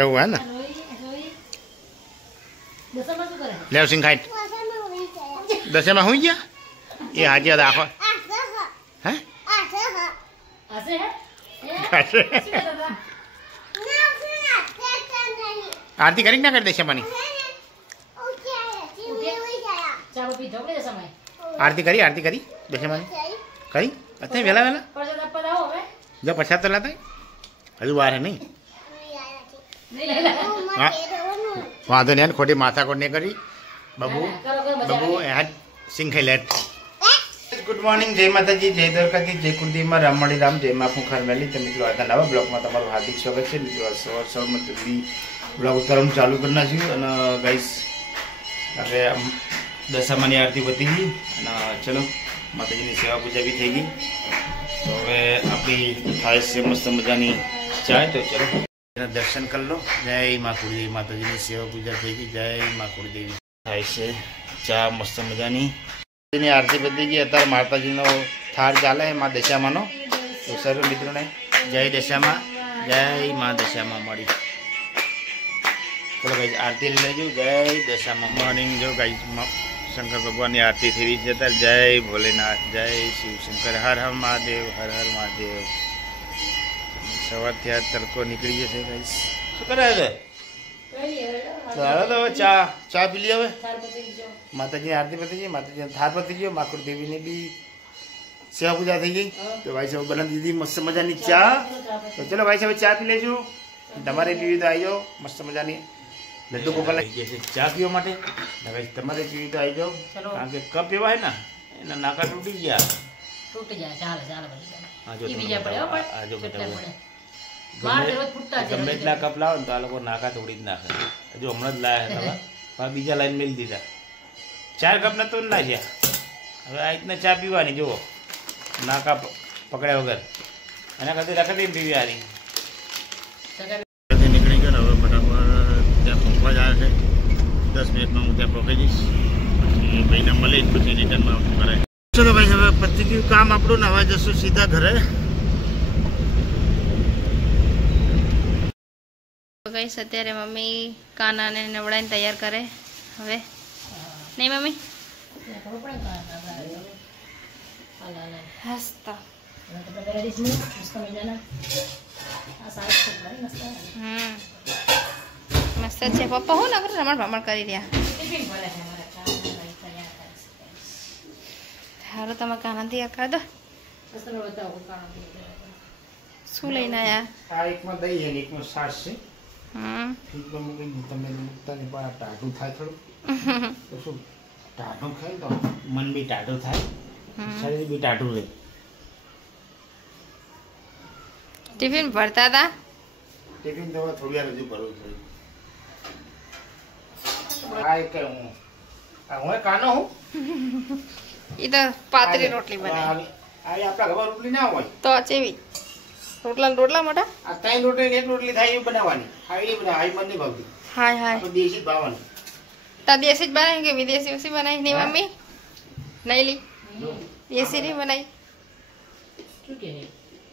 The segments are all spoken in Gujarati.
એવું હે ને લેવ સિંગ ખાઈ દસેમાં હું ગયા એ હાજી રાખો હે आरती करी ना कर दे शमानी आरती करी दे शमानी करी अते वेला वेला जब प्रसाद तो लाता हजू बार है नहीं वहाँ तो नहीं खोटी माथा को नहीं करी बबू बबू यहाँ सिंह खाई लेट गुड मॉर्निंग जय माता जी जय द्वारकाधी जय कुलदीप में राममणी राम जय माँ खुखार मेली तो मित्रों आज नवा ब्लॉग में तमारू हार्दिक स्वागत है मित्रों सवार सवार में जल्दी ब्लॉग उतारવાનું ચાલુ કરી નાખ્યું અને ગાઈસ હવે દશામાની આરતી પતી ગઈ અને ચલો માતાજીની સેવા પૂજા બી થઈ ગઈ તો હવે આપણી થાય છે મસ્ત મજાની ચાય તો ચલો દર્શન કરી લો જય મા કુળદેવી માતાજીની સેવા પૂજા થઈ ગઈ જય મા કુળદેવી થાય છે ચા મસ્ત મજાની આરતી પતી ગઈ અત્યારે માતાજીનો થાળ ચાલે મા દશામાનો તો સર્વ મિત્રોને જય દશામાં જય મા દશામાં મળી चलो गाइस आरती ले लीजिए जय दशा मॉर्निंग जो गाइस शंकर भगवान की आरती थी रही है जय भोलेनाथ जय शिव शंकर हर हर महादेव हर हर महादेव सवार थी तड़को निकली जैसे गाइस शू करे तो चा चा पी लिया माता जी आरती पती गई माता जी थार पती गई माकुड़ देवी ने भी सेवा पूजा थी गई तो भाई साहब बना दीदी मस्त मजा नहीं चा तो चलो भाई साहब चा पी लेजो તમારે પીવી તો આવી જાઓ મસ્ત મજાની લડ્ડુ ગોપાલ જैसे ચા પીવા માટે તમારે પીવી તો આવી જાઓ કારણ કે કપ એવા હે ને એના નાકા તૂટી ગયા ગમે એટલા કપ લાવો ને તો આ લોકો નાકા તોડી જ નાખે હજુ હમણાં જ લાયા હતા બીજા લાઈન મેલી દીધા 4 કપ ને તો નાખ્યા હવે આ રીતના ચા પીવાની જુઓ નાકા પકડ્યા વગર એના કરતી રાખી દઈને પીવી આરી નીકળી ગયો હવે ફટાફટ ત્યાં પહોંચવા જાય છે 10 મિનિટમાં હું ત્યાં પહોંચી જઈશ પછી ભાઈને મળી પછી રિટર્નમાં કરે ચલો ભાઈ હવે પતી ગયું કામ આપણું ને હવે જશું સીધા ઘરે ગાઈસ અત્યારે મમ્મી કાનાને નવડાઈને તૈયાર કરે હવે નહીં મમ્મી હસતા મસ્ત છે પપ્પા હું નગર રમણ ભમણ કરી રહ્યા હારો તમે કાના તૈયાર કરી દો શું લઈને આયા આ એકમાં દહીં અને એકમાં છાશ છે ફ્રીજમાં મૂકીને તમે મૂકતાની પર ટાઢું થાય થોડું તો શું ટાઢું ખાય તો મન બી ટાઢું થાય શરીર બી ટાઢું રહે ટિફિન ભરતા હતા ટિફિન તો થોડી વાર હજુ ભરવું છે આ એક હું કાનો હું એ તો પાતળી રોટલી બનાવી આ આપણા ઘરમાં રોટલી ના હોય તો ચેવી રોટલા મોટા આ 3 રોટલી એક રોટલી થાય એ બનાવવાની હાઈ બનાવ હાઈ મને ભાવતી હાય હાય દેશી જ ભાવવાની તા દેશી જ બનાવી કે વિદેશી ઉસી બનાવી નહીં મમ્મી નહીં લી દેશી નહીં બનાવી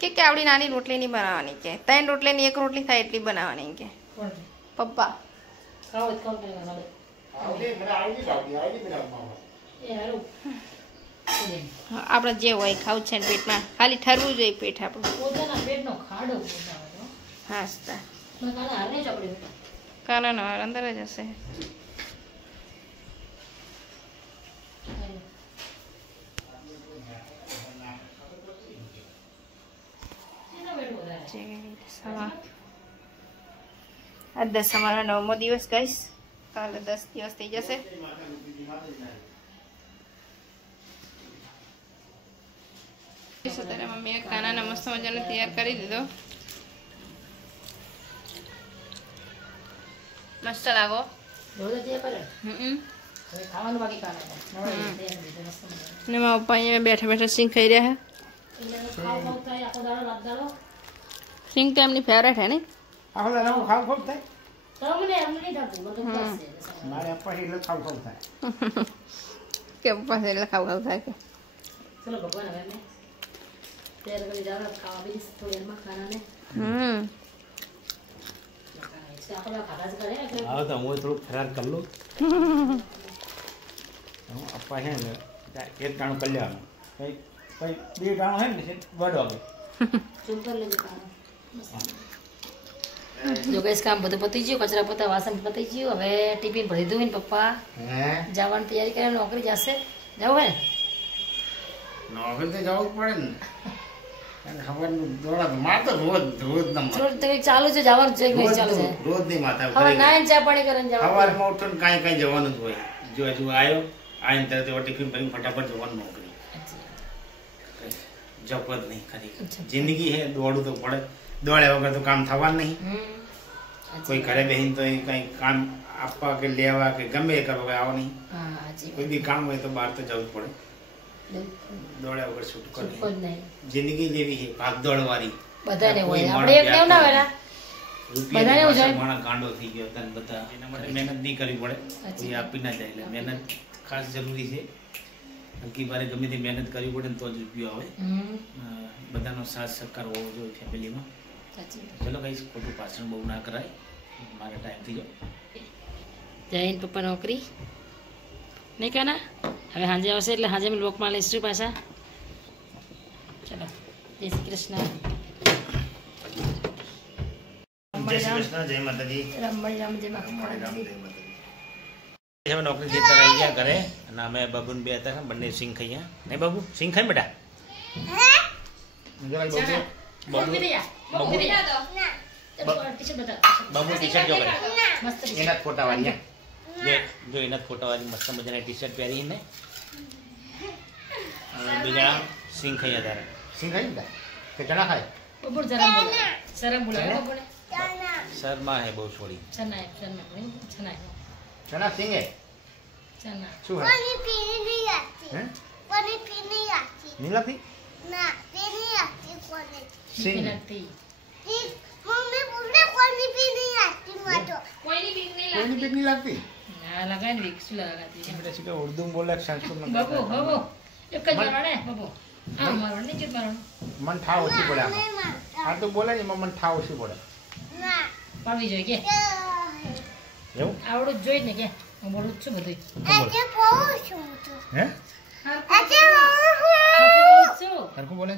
કે આવડી નાની રોટલી નહીં બનાવવાની કે 3 રોટલી ની 1 રોટલી થાય એટલી બનાવવાની કે પપ્પા આપણે જે હોય ખાવું છે ને પેટમાં ખાલી ઠરવું જોઈએ પેટ આપણું હા કાના નો અંદર જ હશે આ દશામાનો 9મો દિવસ ગાઈસ કાલે 10 દિવસ થઈ જશે અત્યારે મમ્મીએ કાનાને મસ્ત મજાનો તૈયાર કરી દીધો મસ્ત લાગો ને મારા પપ્પા અહીંયા બેઠા બેઠા સિંગ ખાઈ રહ્યા સિંગ તો એમની ફેવરેટ હે ને કે પપ્પા એટલે ખાવ થાય કે ચલો ભગવાન હવે તૈયાર કરી જાવ ખાવા બી થોડી એમાં ખાનાને હા તો હું થોડુંક ફરાર કરી લઉં. અપ્પા છે ને એક ટાણું કરી લેવાનું, કંઈ કંઈ બે ટાણું છે ને વડો હવે. જો ગઈસ કામ બધું પતી ગયું, કચરા પોતા વાસણ પતી ગયું. હવે ટિફિન ભરી દઉં ને પપ્પા જવાની તૈયારી કરે, નોકરી જશે. જવું હે નોકરી તો જવું જ પડે ને, સવારનું દોડા માર તો રોજ ના થોડું તો ચાલુ છે, જવાનું છે કે ચાલુ છે. રોજ નહીં માથા હવે નાઈન ચા પાણી કરીને જવાનું. સવારમાં ઉઠીને કાંઈ જવાનું જ હોય. જો હજુ આવ્યો આવીને તરત ટિફિન ભરીને ફટાફટ જવાનું નોકરી. જપ જ નહીં ખરી જિંદગી છે, દોડવું તો પડે. દોડ્યા વગર તો કામ થવાનું નહીં. કોઈ ઘરે બેસીને તો કંઈ કામ આપવા કે લેવા કે ગમે એ કરવા આવો નહીં. કોઈ બી કામ હોય તો બહાર તો જવું જ પડે. દોડ્યા વગર છૂટકો નહીં. જિંદગી જેવી છે ભાગદોડ વાળી. બધાને હોય, આપણે એક નેવ ના વેલા બધાને એવું છે. માણસ ગાંડો થઈ ગયો તને બધા એના માટે મહેનત નહીં કરવી પડે. કોઈ આપી ના જાય એટલે મહેનત ખાસ જરૂરી છે. હલકી ભારે ગમે તે મહેનત કરવી પડે ને તો જ રૂપિયો આવે. બધાનો સાથ સહકાર હોવો જોઈએ ફેમિલીમાં. ચલો કઈ ખોટું પાછળ બહુ ના કરાય, મારા ટાઈમ થઈ ગયો. જૈન પપ્પા નોકરી નહીં કાના, હવે સાંજે આવશે એટલે સાંજે અમે લોકમાં લઈશું પાછા. ચલો જય શ્રી કૃષ્ણ. જય શ્રી કૃષ્ણ, જય માતાજી. રામમણી રામ જય મા. અમે નોકરી જતા રહી ગયા ઘરે અને અમે બાબુ બે હતા, બંને સિંગ ખાઈ. નહીં બાબુ સિંગ ખાઈ બેટા. બાબુ ટી શર્ટ જો કરે એના ફોટા વાળી, જો એના ફોટા વાળી મસ્ત મજાની ટી શર્ટ પહેરીને બે જણા સિંગ ખાઈ હતા. સિંગ ખાઈ બેટા કે ચણા ખાય? બબુર જરા બોલે, શરમ બોલે બોલે. શર્મા હે બહુ છોડી. ચના ચના ચના ચણા સિંગ હે ચના શું હે? પાણી પીને નહીં આતી. હે પાણી પીને આતી. નીલાતી ના પીને આતી કોને. સિંગ નથી મમ્મી બોલે પાણી પીને આતી માતો. કોઈની બીક નહીં કોઈની બીક નહીં લાગતી. ના લગાય ને બીક શું લગાતી બેટા સીધો ઉર્દુ બોલે સંસ્કૃત બબુ બબુ એક જ મારણે બબુ આ મારણે કે મારણે મન ઠાવ ઓછી પડે આમાં. નહીં મારતા. આ તો બોલે ને એમાં મન ઠાવ ઓછી પડે. ના પાડવી જોઈએ કે એવું આવડું જ જોઈ ને કે હું બોલું જ છું બધું. આજે બહુ છું તું. હે આજે બહુ શું સરખું બોલે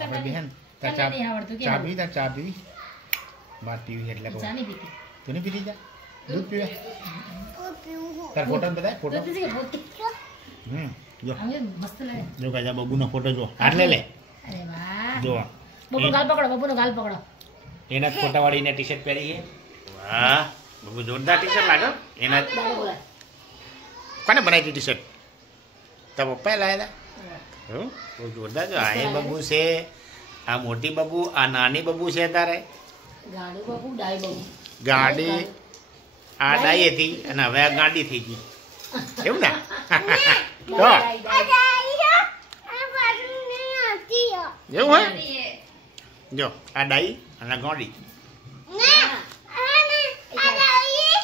આપણે બહેન તાર તને ચા નહીં આવડતું કે ચા પી તાર ચા પીવી બાર પીવી એટલે કહું. જાની પીતી તું નહીં પીતી જા દૂધ પીવે પીવું. તાર ફોટો બતાય ફોટો. તો કે પોતે જો હવે મસ્ત લાગે. જો કાજા બબુનો ફોટો જો આટલે લે અરે વાહ જો બબુ ગાલ પકડો બબુનો ગાલ પકડો. એના જ ફોટા વાળી ટી શર્ટ પહેરી છે. વાહ બબુ જોરદાર ટી શર્ટ લાગે. એના જ દાદા બોલાય કોને બનાવી ટી શર્ટ? તો પપ્પાએ લાવ્યા હતા. બહુ જોરદાર. જો આ એ બબુ છે, આ મોટી બબુ, આ નાની બબુ છે. તારે ગાડી બબુ ડાઈ બબુ ગાડી આ ડાઈ હતી અને હવે આ ગાડી થઈ ગઈ એવું ને? તો ડાઈ ડાઈ આજે આયો. આ પાણી નહીં આતી. એવું હોય જો આ ડાઈ અને ગાડી. ના આ નહીં આ લાવી.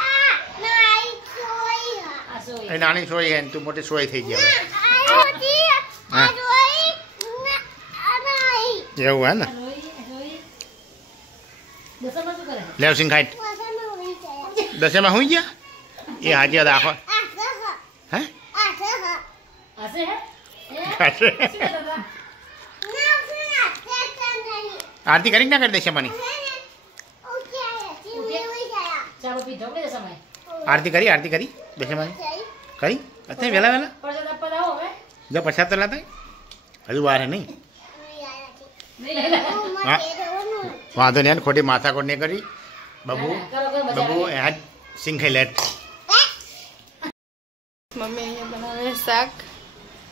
આ નાઈ જોઈ. આ સોય એ નાની સોય છે ને તું મોટી સોય થઈ ગઈ હવે. આ જોઈ. આ જોઈ. ના આ નાઈ. એવું હે ને? રોઈ દસમાં શું કરે? લેવ સિંગ ખાઈ પાછળનો ઉડી જાય. દસેમાં હુઈ ગયા એ હાજી દાખો આ સહ. હે આ સહ. હસે હે ખાશે. શું કરતા? ના સુના તે નહીં. આરતી કરી ના કરી દશેમાની? ચાલો પી ઢોકળે સમય આરતી કરી દશેમાની કરી અત્યારે વહેલા વહેલા પરસાદ આપવા આવો હવે જો પ્રસાદ તો લાતા હજુ વાર હે નહીં. નહીં લઈ લે. હા વાંધો નહીં ખોટી માથાકોટ નહીં કરી. બબુ બબુ આજ સિંગ ખાઈ લે. મમ્મી અહીંયા બનાવે શાક.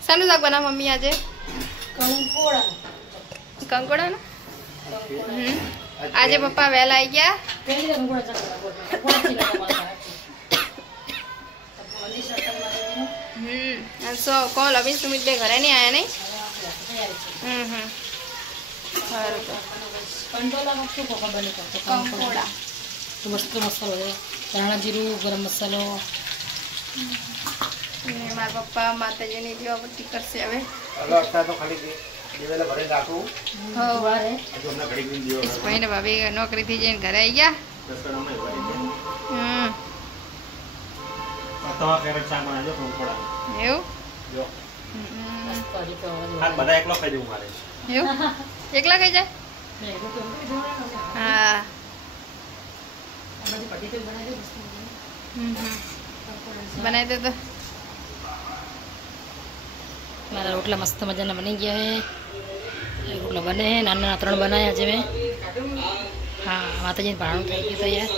શાનું શાક બનાવ મમ્મી આજે? કંકોડા કંકોડા આજે પપ્પા વહેલા આવી ગયા. પેલી કંકોડા કોલ અભી સુમિત બે ઘરે નહીં આયા નહીં. સારું તો કંટોલામાં શું ખબર નહીં પડતો કંકોડા તો મસ્ત મસાલો છે ધાણા જીરું ગરમ મસાલો અને મારા પપ્પા માતાજીની દીવાબત્તી કરશે હવે. વાર હે ભાઈ ને ભાભી નોકરીથી જઈને ઘરે આવી ગયા. તમારા ફેવરેટ શાક બનાવજો કંકોડા એવું જો મસ્ત હજી તો આ બધા એકલો ખાઈ દેવું મારે એવું એકલા કઈ જાય હા બનાવી દે તો મારા રોટલા મસ્ત મજાના બની ગયા હે રોટલા બને હે નાના 3 બનાવ્યા છે મેં હા માતાજીને ભાણું થઈ ગયું તૈયાર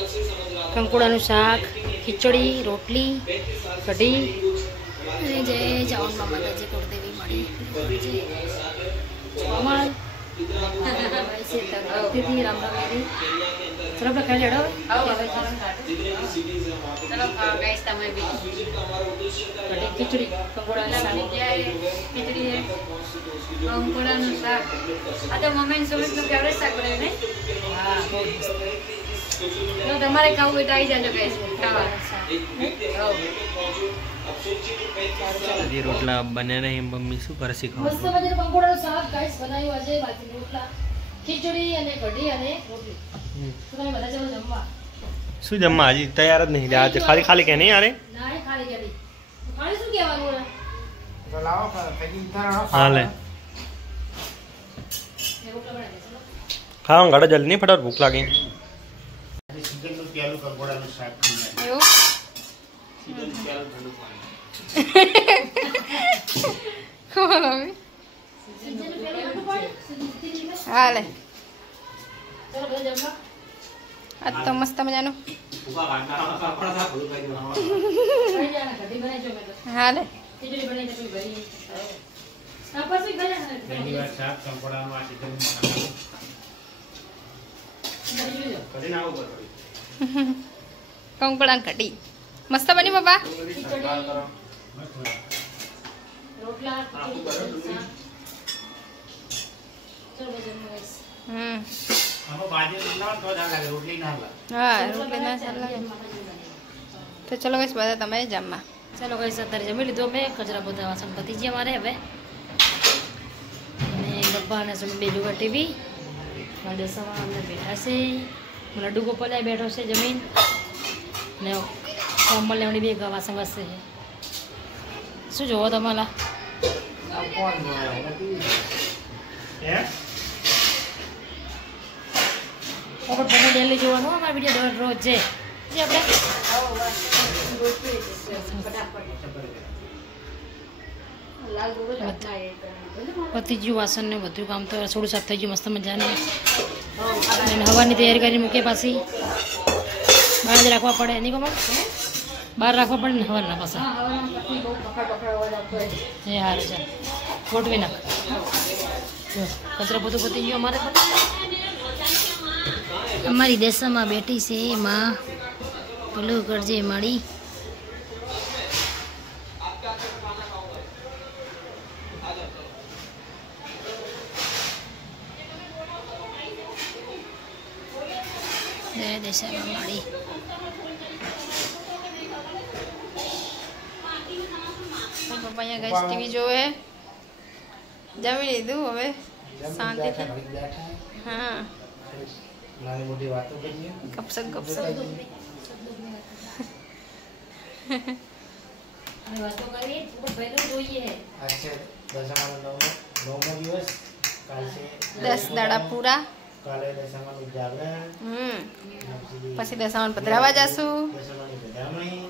કંકોડાનું શાક ખીચડી રોટલી કઢી અને જય જાવનમાં માતાજી કુળદેવી મળી અમાર રામ રામ મેરી ચલો આપણે ખાઈ લેડો ચલો ગાઈસ તમે બી કઢી ખીચડી કંકોડાનું શાક ખીચડી હે કંકોડાનું શાક આ તો મમ્મી સુમિતનું ફેવરેટ શાક બનાવ્યું ને હા બહુ મસ્ત જો તમારે ખાવું હોય તો આવી જાજો ગાઈસ ખાવા હજી રોટલા બને નહીં મમ્મી શું કરે શીખવા મસ્ત મજાનું કંકોડાનું શાક ગાઈસ બનાવ્યું આજે બાજરી રોટલા ખીચડી અને કઢી અને રોટલી તો તમે બધા ચાલો જમવા શું જમવા હજી તૈયાર જ નહીં આજે ખાલી ખાલી કે નહીં યાર ના એ ખાલી ખાલી ખાલી શું કહેવાનું હા લે એ રોટલા બનાવી દેજો ખાવા ગાડા જલ્દી નહીં ફટાફટ ભૂખ લાગી એવું કોણ હવે હાલે ચલો બધા જમવા આજ તો મસ્ત મજાનું ખાઈ લેવાના કઢી બનાવી જો મેં તો હાલે ખીચડી બનાવી તો ભરી આ પછી ગયા કંકોડા કઢી મસ્ત બની બાબા રોટલા ખીચડી શાક ચલો બધા જમવા guys. હા રોટલી ના સારું લાગે તો ચલો બસ બધા તમે જમવા ચાલો કઈ અત્યારે જમી લીધું અમે કચરા બધા વાસણ પતી ગયા મારે હવે અને ગબ્બા અને સુમી બે જુગા ટીવી દસામાં અંદર બેઠા છે લડ્ડુ ગોપાલ બેઠો છે જમીન ને કોમલ લેવડી બે વાસણ વાસશે છે શું જોવો તમારા આપણે તમે ડેલી જોવાનું અમારા વિડીયો રોજ છે જે આપણે પતી ગયું વાસણ ને બધું કામ તો થોડું સાફ થઈ ગયું મસ્ત મજાનું અને હવાની તૈયારી કરી મૂકીએ પાછી બહાર જ રાખવા પડે નહીં ખબર બહાર રાખવા પડે ને હવાના પાછા એ સારું છે ગોઠવી નાખ જો કચરો બધું પતી ગયો અમારે પણ અમારી દેશમાં બેઠી છે એમાં પેલું કરજે માળી દેશમાં માળી પપ્પા અહીંયા ગઈ ટીવી જોવે જમી લીધું હવે શાંતિથી હા નાની મોટી વાતો કરીએ ગપસપ ગપસપ વાતો કરીએ પહેલું જોઈએ આજે દસમાનો નવમો દિવસ કાલ છે 10 દાડા પૂરા કાલે દસમાનું જાગરણ પછી દશામાં પધરાવા જાશું દસમાની વધામણી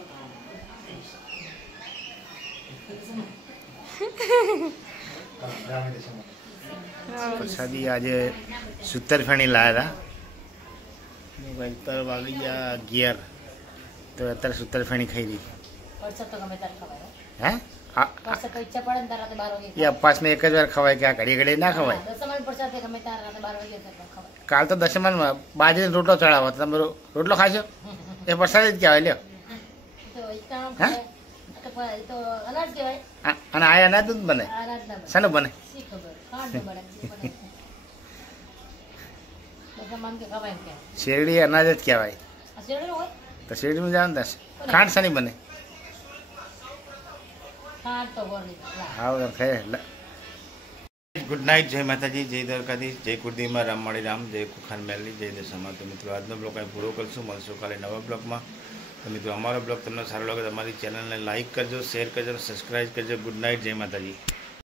પ્રસાદી આજે સૂતરફેણી લાવ્યા હતા અત્યારે વાગી ગયા 11 તો અત્યારે સૂતરફેણી ખાઈ રહી વરસાદ તો ગમે ત્યારે ખવાય હે વરસાદ તો ઈચ્છા પડે ને તાર રાતે 12 વાગે એ અપાસમાં એક જ વાર ખવાય કે આ ઘડી ઘડી ના ખવાય દસમાન પ્રસાદ ગમે તાર રાતે 12 વાગે ત્યારે ખવાય કાલ તો દસમાનમાં બાજરીનો રોટલો ચડાવો તમે રોટલો ખાશો એ પ્રસાદ જ કહેવાય લ્યો તો ઈકાણો હે? તો અનાજ કહેવાય અને આ અનાજ જ બને અનાજ ના બને શાનું બને શી ખબર ખાંડ બને દસમાન કે ખવાય એમ કે શેરડી અનાજ જ કહેવાય આ શેરડો હોય તો શેરડીમાં જાણ દસ ખાંડ શાની બને ખાંડ તો ગોળ હા ખાય ગુડ નાઇટ, જય માતાજી, જય દ્વારકાધીશ, જય કુળદેવીમાં રામવાડી રામ, જય કુખાર મેલની, જય દશામાં. તો મિત્રો આજનો બ્લોગ અહીં પૂરો કરશું. મળશું કાલે નવા બ્લોગમાં. તો મિત્રો અમારો બ્લોગ તમને સારો લાગે તો અમારી ચેનલને લાઇક કરજો, શેર કરજો, સબસ્ક્રાઈબ કરજો. ગુડ નાઇટ, જય માતાજી.